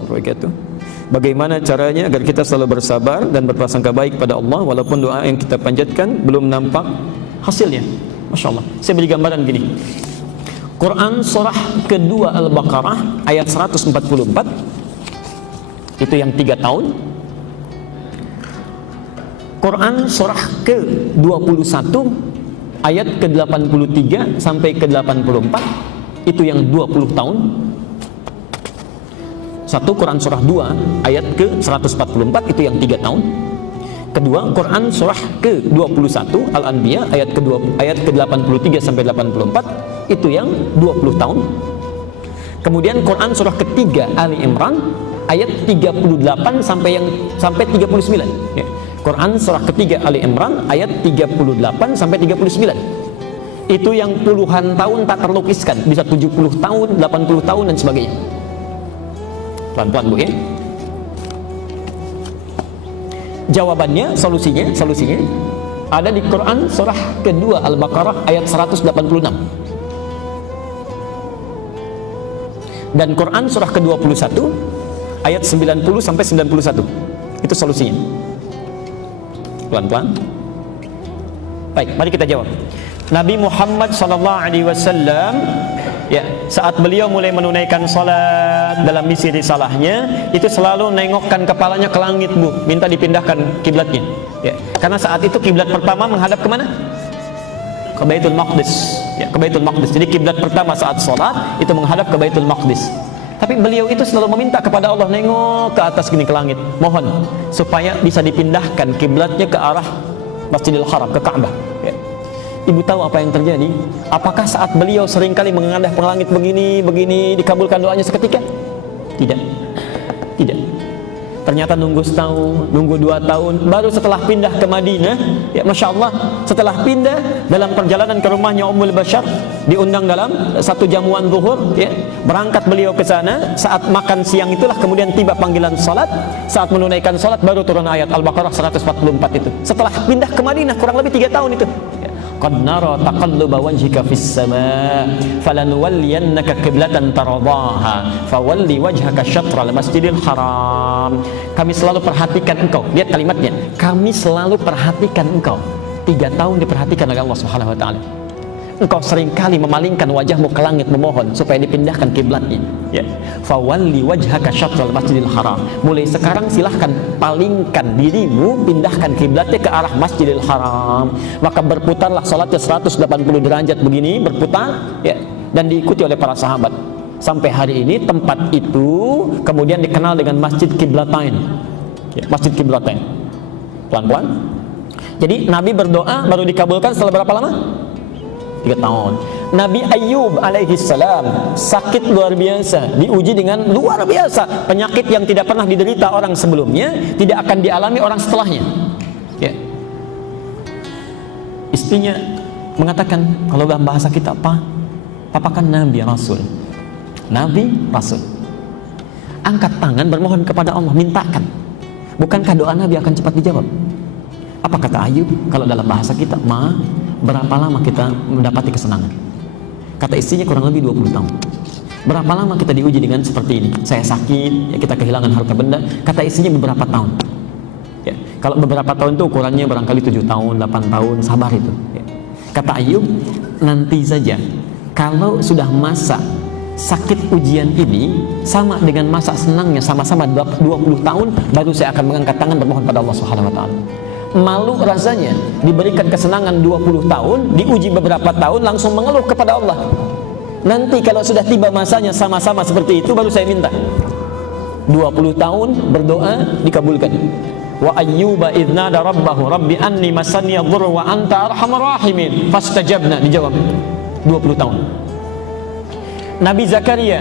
wabarakatuh. Bagaimana caranya agar kita selalu bersabar dan berprasangka baik pada Allah walaupun doa yang kita panjatkan belum nampak hasilnya? Masya Allah. Saya beri gambaran gini. Quran surah kedua Al-Baqarah ayat 144, itu yang 3 tahun. Quran surah ke-21 ayat ke-83 sampai ke-84, itu yang 20 tahun. Satu, Quran surah 2 ayat ke-144, itu yang 3 tahun. Kedua, Quran surah ke-21 Al-Anbiya ayat ke-83 sampai 84, itu yang 20 tahun. Kemudian Quran surah ketiga Ali Imran ayat 38 sampai 39. Ya. Quran surah ketiga Ali Imran ayat 38 sampai 39. Itu yang puluhan tahun tak terlukiskan, bisa 70 tahun, 80 tahun dan sebagainya. Pelan-pelan Bu ya. Jawabannya, solusinya ada di Quran surah kedua Al-Baqarah ayat 186. Dan Quran surah ke-21 ayat 90 sampai 91. Itu solusinya. Pelan-pelan. Baik, mari kita jawab. Nabi Muhammad SAW, ya, saat beliau mulai menunaikan salat dalam misi risalahnya, itu selalu nengokkan kepalanya ke langit, Bu, minta dipindahkan kiblatnya. Ya, karena saat itu kiblat pertama menghadap kemana? Ke Baitul Maqdis. Ya, ke Baitul Maqdis. Jadi kiblat pertama saat salat itu menghadap ke Baitul Maqdis. Tapi beliau itu selalu meminta kepada Allah, nengok ke atas gini, ke langit, mohon supaya bisa dipindahkan kiblatnya ke arah Masjidil Haram, ke Ka'bah. Ya. Ibu tahu apa yang terjadi? Apakah saat beliau seringkali mengadah ke langit begini dikabulkan doanya seketika? Tidak. Ternyata nunggu setahun, nunggu 2 tahun, baru setelah pindah ke Madinah, ya Masya Allah, setelah pindah dalam perjalanan ke rumahnya Ummul Bashar, diundang dalam satu jamuan zuhur, ya, berangkat beliau ke sana. Saat makan siang itulah kemudian tiba panggilan salat. Saat menunaikan salat baru turun ayat Al-Baqarah 144 itu. Setelah pindah ke Madinah kurang lebih 3 tahun itu. Qad nara taqalluba wajhika fis samaa falanuwalliyannaka qiblatan tardaha fawalli wajhaka syatral masjidil haram. Kami selalu perhatikan engkau. Lihat kalimatnya, kami selalu perhatikan engkau. 3 tahun diperhatikan oleh Allah Subhanahu wa taala. Engkau seringkali memalingkan wajahmu ke langit memohon supaya dipindahkan kiblatnya. Ya. Fawalli wajhaka syatral masjidil haram. Mulai sekarang silahkan palingkan dirimu, pindahkan kiblatnya ke arah Masjidil Haram. Maka berputarlah salatnya 180 derajat begini, berputar, ya, dan diikuti oleh para sahabat. Sampai hari ini tempat itu kemudian dikenal dengan Masjid Qiblatain. Ya, Masjid Qiblatain. Pelan-pelan. Jadi Nabi berdoa baru dikabulkan setelah berapa lama? 3 tahun. Nabi Ayyub alaihi salam sakit luar biasa, diuji dengan luar biasa, penyakit yang tidak pernah diderita orang sebelumnya, tidak akan dialami orang setelahnya. Ya. Istrinya mengatakan, kalau dalam bahasa kita Papa kan Nabi Rasul. Nabi Rasul. Angkat tangan bermohon kepada Allah, mintakan. Bukankah doa Nabi akan cepat dijawab? Apa kata Ayub? Kalau dalam bahasa kita, berapa lama kita mendapati kesenangan? Kata istrinya kurang lebih 20 tahun. Berapa lama kita diuji dengan seperti ini? Saya sakit, ya, kita kehilangan harta benda. Kata istrinya beberapa tahun. Ya, kalau beberapa tahun itu ukurannya barangkali 7 tahun, 8 tahun, sabar itu. Ya. Kata Ayub, nanti saja. Kalau sudah masa sakit ujian ini sama dengan masa senangnya, sama-sama 20 tahun, baru saya akan mengangkat tangan bermohon pada Allah Subhanahu wa taala. Malu rasanya diberikan kesenangan 20 tahun, diuji beberapa tahun, langsung mengeluh kepada Allah. Nanti kalau sudah tiba masanya sama-sama seperti itu, baru saya minta. 20 tahun berdoa dikabulkan. Wa ayyuba idnada rabbahu rabbi anni masani yadhurru wa anta arhamar rahimin fastajabna, dijawab 20 tahun. Nabi Zakaria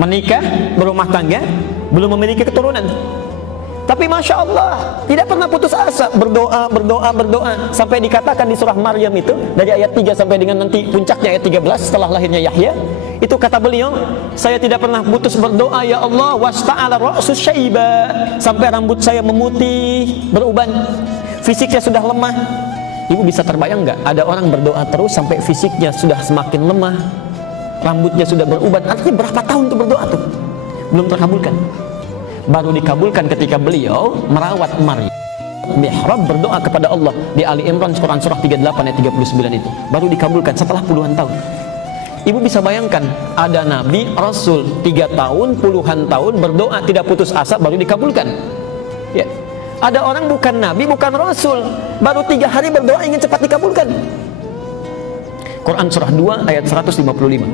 menikah, berumah tangga, belum memiliki keturunan. Tapi Masya Allah, tidak pernah putus asa, berdoa sampai dikatakan di surah Maryam itu dari ayat 3 sampai dengan nanti puncaknya ayat 13 setelah lahirnya Yahya, itu kata beliau, saya tidak pernah putus berdoa, ya Allah, wasta'ala ra'sus syaiba, sampai rambut saya memutih, beruban, fisiknya sudah lemah. Ibu bisa terbayang nggak, ada orang berdoa terus sampai fisiknya sudah semakin lemah, rambutnya sudah beruban, artinya berapa tahun tuh berdoa tuh? belum terkabulkan. Baru dikabulkan ketika beliau merawat Maryam mihrab, berdoa kepada Allah di Ali Imran Quran surah 38 ayat 39 itu. Baru dikabulkan setelah puluhan tahun. Ibu bisa bayangkan, ada Nabi, Rasul 3 tahun, puluhan tahun berdoa tidak putus asa, baru dikabulkan. Ya. Ada orang bukan Nabi, bukan Rasul, baru 3 hari berdoa ingin cepat dikabulkan. Quran surah 2 ayat 155,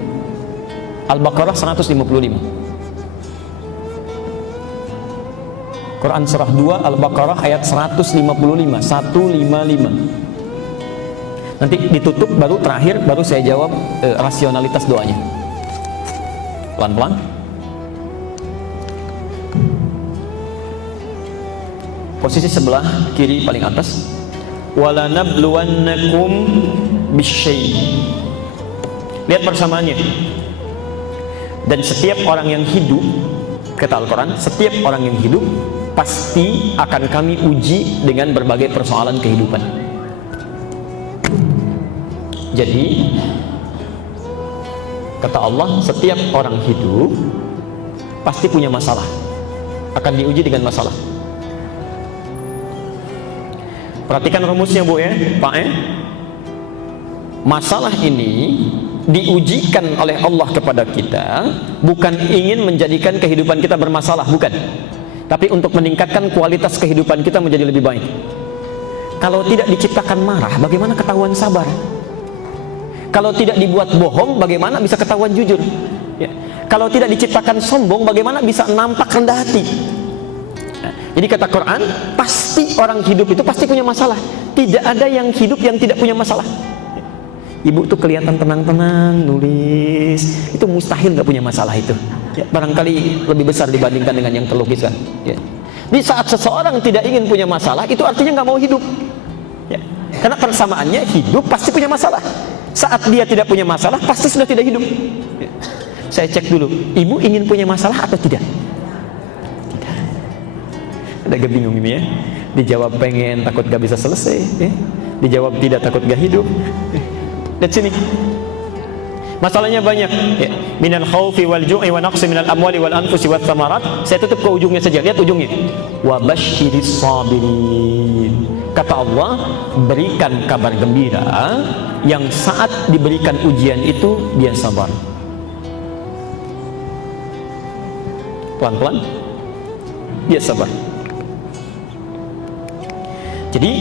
Al-Baqarah 155. Quran surah 2 Al-Baqarah ayat 155, 155. Nanti ditutup, baru terakhir baru saya jawab rasionalitas doanya. Pelan-pelan. Posisi sebelah kiri paling atas. Wala nabluwannakum bisyai'. Lihat persamaannya. Dan setiap orang yang hidup, kata Al-Quran, setiap orang yang hidup pasti akan kami uji dengan berbagai persoalan kehidupan. Jadi kata Allah, setiap orang hidup pasti punya masalah, akan diuji dengan masalah. Perhatikan rumusnya Bu ya, Pak ya. Masalah ini diujikan oleh Allah kepada kita bukan ingin menjadikan kehidupan kita bermasalah, bukan, tapi untuk meningkatkan kualitas kehidupan kita menjadi lebih baik. Kalau tidak diciptakan marah, bagaimana ketahuan sabar? Kalau tidak dibuat bohong, bagaimana bisa ketahuan jujur? Ya. Kalau tidak diciptakan sombong, bagaimana bisa nampak rendah hati? Nah, jadi kata Quran, pasti orang hidup itu pasti punya masalah. Tidak ada yang hidup yang tidak punya masalah. Ibu tuh kelihatan tenang-tenang nulis, itu mustahil nggak punya masalah itu. Ya, barangkali lebih besar dibandingkan dengan yang terlukiskan. Ya. Di saat seseorang tidak ingin punya masalah, itu artinya nggak mau hidup. Ya. Karena persamaannya hidup pasti punya masalah. Saat dia tidak punya masalah, pasti sudah tidak hidup. Ya. Saya cek dulu, ibu ingin punya masalah atau tidak? Tidak. Agak bingung ini ya. Dijawab pengen, takut gak bisa selesai. Ya. Dijawab tidak, takut gak hidup. Lihat sini, masalahnya banyak ya. Minal khawfi wal ju'i wa naqsi minal amwali wal anfusi wat thamarat. Saya tutup ke ujungnya saja, lihat ujungnya. Wa basyiris sabirin. Kata Allah, berikan kabar gembira yang saat diberikan ujian itu dia sabar. Pelan-pelan dia sabar. Jadi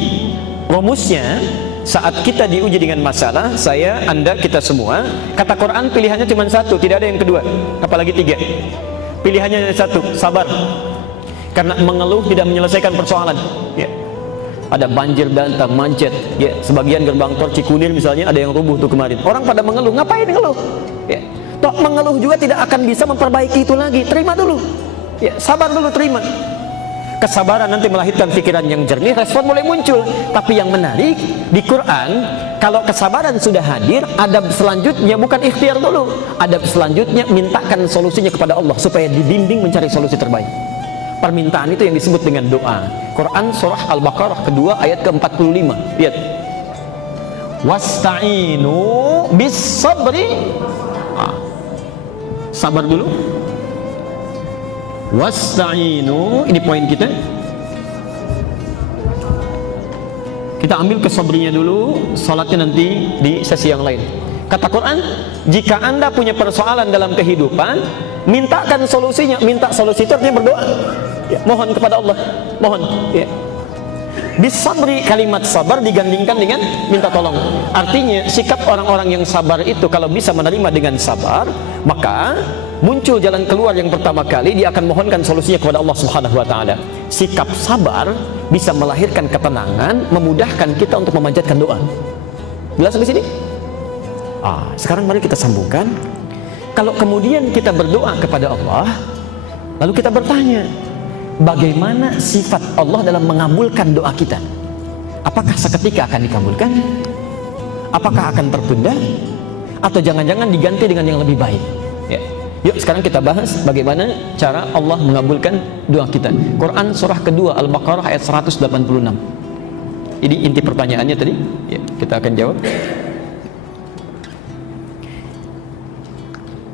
rumusnya, saat kita diuji dengan masalah, saya, Anda, kita semua, kata Quran pilihannya cuma satu, tidak ada yang kedua, apalagi 3. Pilihannya hanya satu, sabar. Karena mengeluh tidak menyelesaikan persoalan. Ya. Ada banjir datang, macet. Ya. Sebagian gerbang tol Cikunir misalnya ada yang rubuh tuh kemarin. Orang pada mengeluh, ngapain ngeluh? Ya. Toh mengeluh juga tidak akan bisa memperbaiki itu lagi. Terima dulu. Ya, sabar dulu, terima. Kesabaran nanti melahirkan pikiran yang jernih, respon mulai muncul. Tapi yang menarik di Quran, kalau kesabaran sudah hadir, adab selanjutnya bukan ikhtiar dulu. Adab selanjutnya mintakan solusinya kepada Allah supaya dibimbing mencari solusi terbaik. Permintaan itu yang disebut dengan doa. Quran surah Al-Baqarah kedua ayat ke-45. Lihat. Wasta'inu bis sabri. Sabar dulu. Wasta'inu, ini poin kita. Kita ambil kesabrinya dulu, salatnya nanti di sesi yang lain. Kata Quran, jika Anda punya persoalan dalam kehidupan, mintakan solusinya. Minta solusi itu artinya berdoa. Ya, mohon kepada Allah, mohon. Ya. Bisabri, kalimat sabar digandingkan dengan minta tolong. Artinya sikap orang-orang yang sabar itu kalau bisa menerima dengan sabar, maka muncul jalan keluar yang pertama kali, dia akan mohonkan solusinya kepada Allah Subhanahu wa taala. Sikap sabar bisa melahirkan ketenangan, memudahkan kita untuk memanjatkan doa. Jelas sampai sini? Sekarang mari kita sambungkan. Kalau kemudian kita berdoa kepada Allah, lalu kita bertanya, bagaimana sifat Allah dalam mengabulkan doa kita? Apakah seketika akan dikabulkan? Apakah akan tertunda? Atau jangan-jangan diganti dengan yang lebih baik? Ya. Yuk sekarang kita bahas bagaimana cara Allah mengabulkan doa kita. Quran surah kedua Al-Baqarah ayat 186. Ini inti pertanyaannya tadi. Ya, kita akan jawab.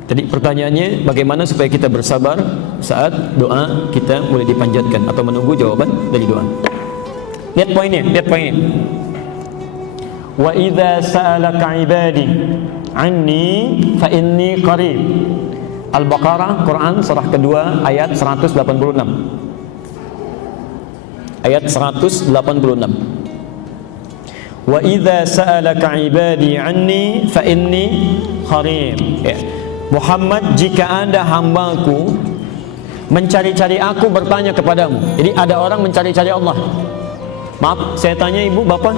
Tadi pertanyaannya, bagaimana supaya kita bersabar saat doa kita mulai dipanjatkan atau menunggu jawaban dari doa. Lihat poinnya. Wa idza sa'alaka 'ibadi 'anni fa inni qarib. Al-Baqarah, Quran surah kedua ayat 186. Ayat 186. Wa idza sa'alaka 'ibadi 'anni fa inni qarib. Ya. Muhammad, jika ada hambaku mencari-cari aku, bertanya kepadamu. Jadi ada orang mencari-cari Allah. Maaf, saya tanya ibu, bapak,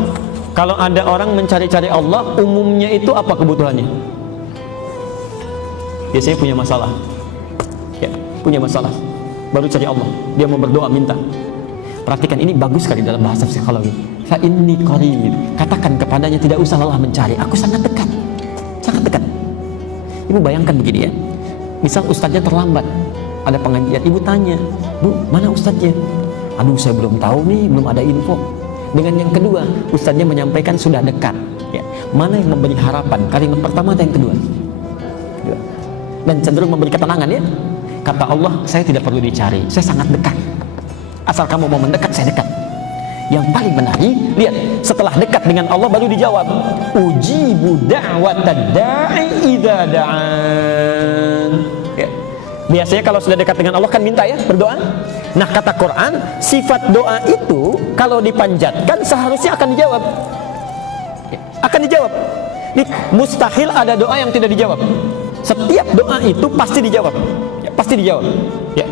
kalau ada orang mencari-cari Allah, umumnya itu apa kebutuhannya? Biasanya punya masalah. Ya, punya masalah. Baru cari Allah. Dia mau berdoa, minta. Perhatikan, ini bagus sekali dalam bahasa psikologi. Fa inni qarib. Katakan kepadanya, tidak usah lelah mencari. Aku sangat dekat. Sangat dekat. Ibu bayangkan begini ya, misal ustadznya terlambat, ada pengajian, ibu tanya, Bu, mana ustadznya? Aduh, saya belum tahu nih, belum ada info. Dengan yang kedua, ustadznya menyampaikan sudah dekat. Ya. Mana yang memberi harapan? Kalimat pertama atau yang kedua? Dan cenderung memberi ketenangan ya. Kata Allah, saya tidak perlu dicari, saya sangat dekat. Asal kamu mau mendekat, saya dekat. Yang paling menarik, lihat, setelah dekat dengan Allah baru dijawab, ujibu da'watad da'i idza da'an. Ya. Biasanya kalau sudah dekat dengan Allah kan minta ya, berdoa. Nah, kata Quran, sifat doa itu kalau dipanjatkan seharusnya akan dijawab. Ya. Akan dijawab. Mustahil ada doa yang tidak dijawab. Setiap doa itu pasti dijawab. Ya, pasti dijawab. Ya.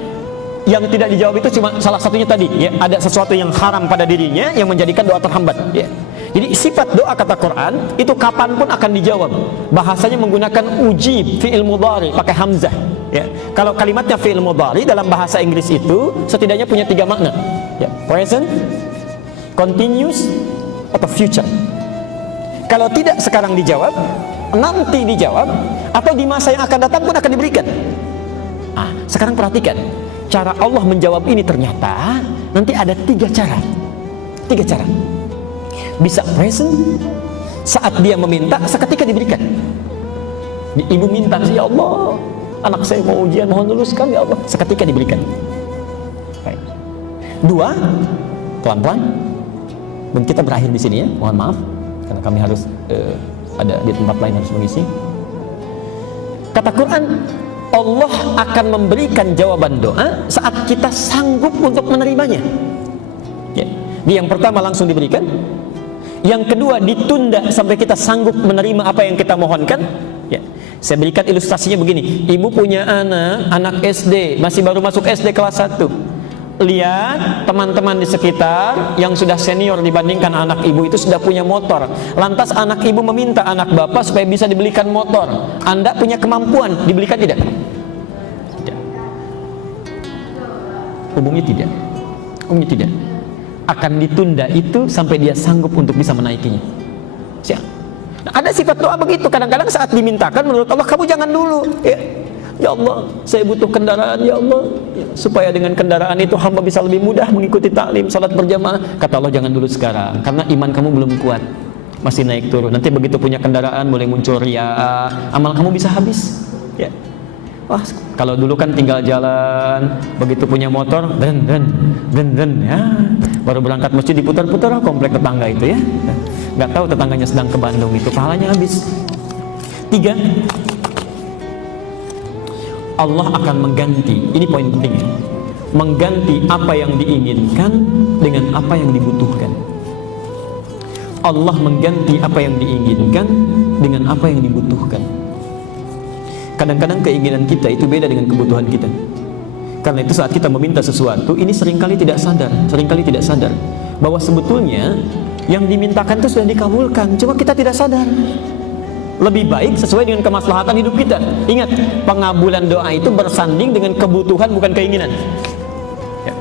Yang tidak dijawab itu cuma salah satunya tadi ya, ada sesuatu yang haram pada dirinya yang menjadikan doa terhambat ya. Jadi sifat doa kata Quran itu kapanpun akan dijawab. Bahasanya menggunakan ujib, fi'il mudhari pakai hamzah ya. Kalau kalimatnya fi'il mudhari dalam bahasa Inggris itu setidaknya punya 3 makna ya. Present, continuous, atau future. Kalau tidak sekarang dijawab, nanti dijawab, atau di masa yang akan datang pun akan diberikan. Sekarang perhatikan, cara Allah menjawab ini ternyata nanti ada 3 cara. 3 cara. Bisa present, saat dia meminta, seketika diberikan. Ibu minta, ya Allah, anak saya mau ujian, mohon luluskan ya Allah, seketika diberikan. Baik. 2, pelan-pelan. Dan kita berakhir di sini ya, mohon maaf karena kami harus ada di tempat lain harus mengisi. Kata Quran, Allah akan memberikan jawaban doa saat kita sanggup untuk menerimanya ya. Yang pertama langsung diberikan, yang kedua ditunda sampai kita sanggup menerima apa yang kita mohonkan ya. Saya berikan ilustrasinya begini, ibu punya anak SD, masih baru masuk SD kelas 1. Lihat teman-teman di sekitar yang sudah senior dibandingkan anak ibu itu sudah punya motor. Lantas anak ibu meminta anak bapak supaya bisa dibelikan motor. Anda punya kemampuan, dibelikan tidak? Tidak. Umumnya tidak. Umumnya tidak. Akan ditunda itu sampai dia sanggup untuk bisa menaikinya. Siap. Nah, ada sifat doa begitu. Kadang-kadang saat dimintakan menurut Allah, kamu jangan dulu ya. Ya Allah, saya butuh kendaraan ya Allah ya, supaya dengan kendaraan itu hamba bisa lebih mudah mengikuti taklim, salat berjamaah. Kata Allah, jangan dulu sekarang karena iman kamu belum kuat, masih naik turun. Nanti begitu punya kendaraan mulai muncul ria, amal kamu bisa habis ya. Wah, kalau dulu kan tinggal jalan, begitu punya motor den ya, baru berangkat masjid diputar-putar komplek tetangga itu ya. Nggak tahu tetangganya sedang ke Bandung, itu pahalanya habis. 3, Allah akan mengganti, ini poin pentingnya, mengganti apa yang diinginkan dengan apa yang dibutuhkan. Allah mengganti apa yang diinginkan dengan apa yang dibutuhkan. Kadang-kadang keinginan kita itu beda dengan kebutuhan kita. Karena itu saat kita meminta sesuatu, ini seringkali tidak sadar bahwa sebetulnya yang dimintakan itu sudah dikabulkan, cuma kita tidak sadar. Lebih baik sesuai dengan kemaslahatan hidup kita. Ingat, pengabulan doa itu bersanding dengan kebutuhan, bukan keinginan ya.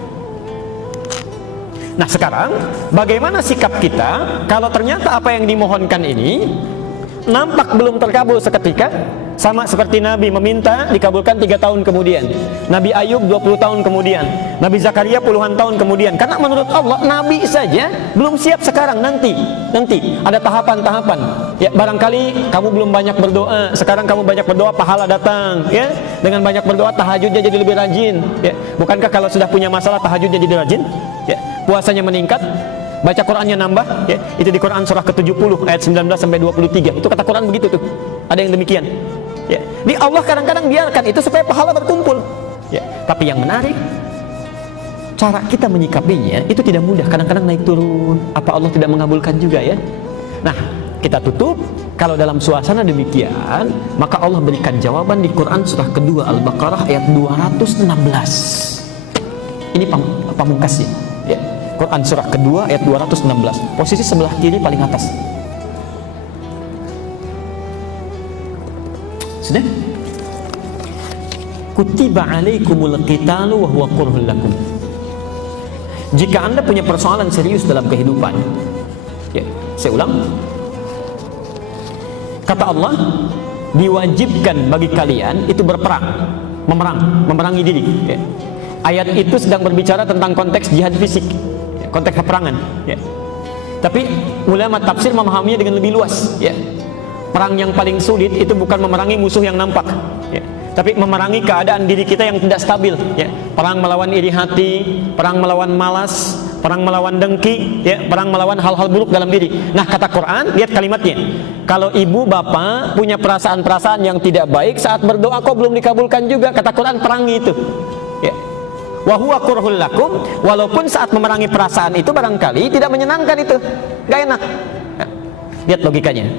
Nah sekarang, bagaimana sikap kita kalau ternyata apa yang dimohonkan ini nampak belum terkabul seketika, Sama seperti Nabi meminta dikabulkan 3 tahun kemudian, Nabi Ayub 20 tahun kemudian, Nabi Zakaria puluhan tahun kemudian. Karena menurut Allah Nabi saja belum siap sekarang, nanti ada tahapan-tahapan. Ya, barangkali kamu belum banyak berdoa, sekarang kamu banyak berdoa, pahala datang. Ya, dengan banyak berdoa tahajudnya jadi lebih rajin. Ya, bukankah kalau sudah punya masalah tahajudnya jadi rajin? Ya, puasanya meningkat, baca Qurannya nambah. Ya, itu di Quran surah ke-70 ayat 19 sampai 23. Itu kata Quran begitu tuh. Ada yang demikian. Ya, di Allah kadang-kadang biarkan itu supaya pahala berkumpul. Ya, tapi yang menarik, cara kita menyikapinya itu tidak mudah. Kadang-kadang naik turun. Apa Allah tidak mengabulkan juga ya? Nah, kita tutup. Kalau dalam suasana demikian, maka Allah berikan jawaban di Quran surah kedua Al-Baqarah ayat 216. Ini pamungkasnya. Ya, Quran surah kedua ayat 216. Posisi sebelah kiri paling atas. Sudah? Kutiba alaikumul qitalu wa huwa kurhul lakum. Jika Anda punya persoalan serius dalam kehidupan, ya, saya ulang. Kata Allah, diwajibkan bagi kalian itu berperang, memerangi diri. Ya. Ayat itu sedang berbicara tentang konteks jihad fisik, ya, konteks peperangan. Ya. Tapi ulama tafsir memahaminya dengan lebih luas. Ya. Perang yang paling sulit itu bukan memerangi musuh yang nampak, ya, tapi memerangi keadaan diri kita yang tidak stabil. Ya. Perang melawan iri hati, perang melawan malas, perang melawan dengki, ya, perang melawan hal-hal buruk dalam diri. Nah, kata Quran, lihat kalimatnya. Kalau ibu bapak punya perasaan-perasaan yang tidak baik saat berdoa kok belum dikabulkan juga, kata Quran perangi itu. Ya. Wa huwa kurhul lakum, walaupun saat memerangi perasaan itu barangkali tidak menyenangkan itu, gak enak. Ya. Lihat logikanya.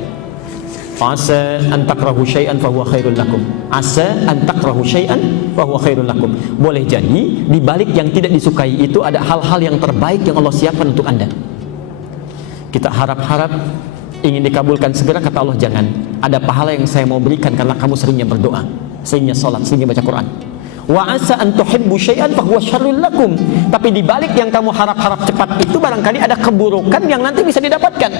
Asa an takrahu syai'an fa huwa khairul lakum. Asa an takrahu syai'an fa huwa khairul lakum. Boleh jadi di balik yang tidak disukai itu ada hal-hal yang terbaik yang Allah siapkan untuk Anda. Kita harap-harap ingin dikabulkan segera, kata Allah jangan. Ada pahala yang saya mau berikan karena kamu seringnya berdoa, seringnya salat, seringnya baca Quran. Wa asa an tuhibbu syai'an fa huwa syarrul lakum. Tapi di balik yang kamu harap-harap cepat itu barangkali ada keburukan yang nanti bisa didapatkan.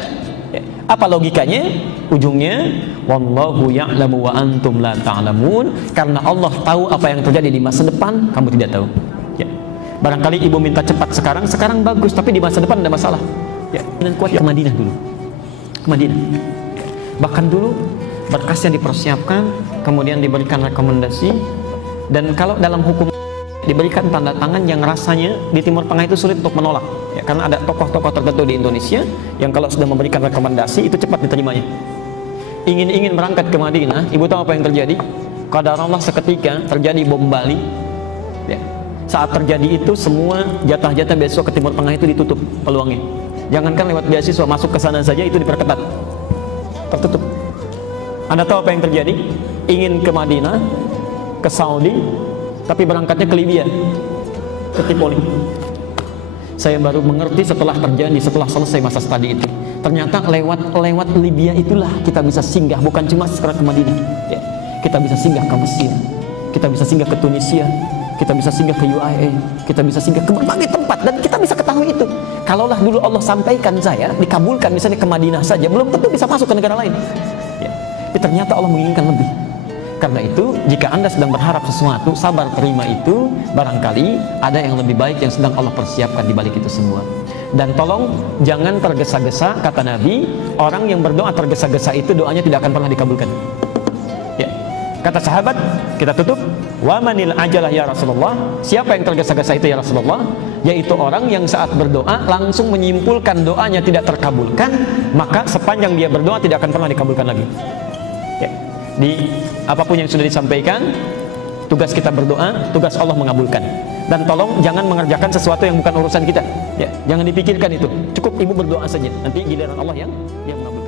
Apa logikanya? Ujungnya wallahu ya'lamu wa antum la ta'lamun. Karena Allah tahu apa yang terjadi di masa depan, kamu tidak tahu. Ya. Barangkali ibu minta cepat sekarang bagus, tapi di masa depan ada masalah. Ya. Dan kuat ke Madinah dulu. Ke Madinah. Bahkan dulu berkasnya dipersiapkan, kemudian diberikan rekomendasi. Dan kalau dalam hukum diberikan tanda tangan yang rasanya di Timur Tengah itu sulit untuk menolak, ya, karena ada tokoh-tokoh tertentu di Indonesia yang kalau sudah memberikan rekomendasi itu cepat diterimanya. Ingin berangkat ke Madinah, ibu tahu apa yang terjadi? Qadarullah seketika terjadi bom Bali. Ya. Saat terjadi itu semua jatah-jatah beasiswa ke Timur Tengah itu ditutup peluangnya. Jangankan lewat beasiswa, masuk ke sana saja itu diperketat, tertutup. Anda tahu apa yang terjadi? Ingin ke Madinah, ke Saudi, tapi berangkatnya ke Libya, ke Tripoli. Saya baru mengerti setelah selesai masa studi itu. Ternyata lewat Libya itulah kita bisa singgah, bukan cuma sekedar ke Madinah. Ya. Kita bisa singgah ke Mesir, kita bisa singgah ke Tunisia, kita bisa singgah ke UAE, kita bisa singgah ke berbagai tempat, dan kita bisa ketahui itu. Kalaulah dulu Allah sampaikan saya dikabulkan misalnya ke Madinah saja, belum tentu bisa masuk ke negara lain. Ya. Tapi ternyata Allah menginginkan lebih. Karena itu, jika Anda sedang berharap sesuatu, sabar terima itu, barangkali ada yang lebih baik yang sedang Allah persiapkan di balik itu semua. Dan tolong jangan tergesa-gesa, kata Nabi, orang yang berdoa tergesa-gesa itu doanya tidak akan pernah dikabulkan. Ya. Kata sahabat, kita tutup, wa manil ajalah ya Rasulullah. Siapa yang tergesa-gesa itu ya Rasulullah? Yaitu orang yang saat berdoa langsung menyimpulkan doanya tidak terkabulkan, maka sepanjang dia berdoa tidak akan pernah dikabulkan lagi. Ya. Di apapun yang sudah disampaikan, tugas kita berdoa, tugas Allah mengabulkan. Dan tolong jangan mengerjakan sesuatu yang bukan urusan kita. Ya, jangan dipikirkan itu. Cukup ibu berdoa saja. Nanti giliran Allah yang dia mengabulkan.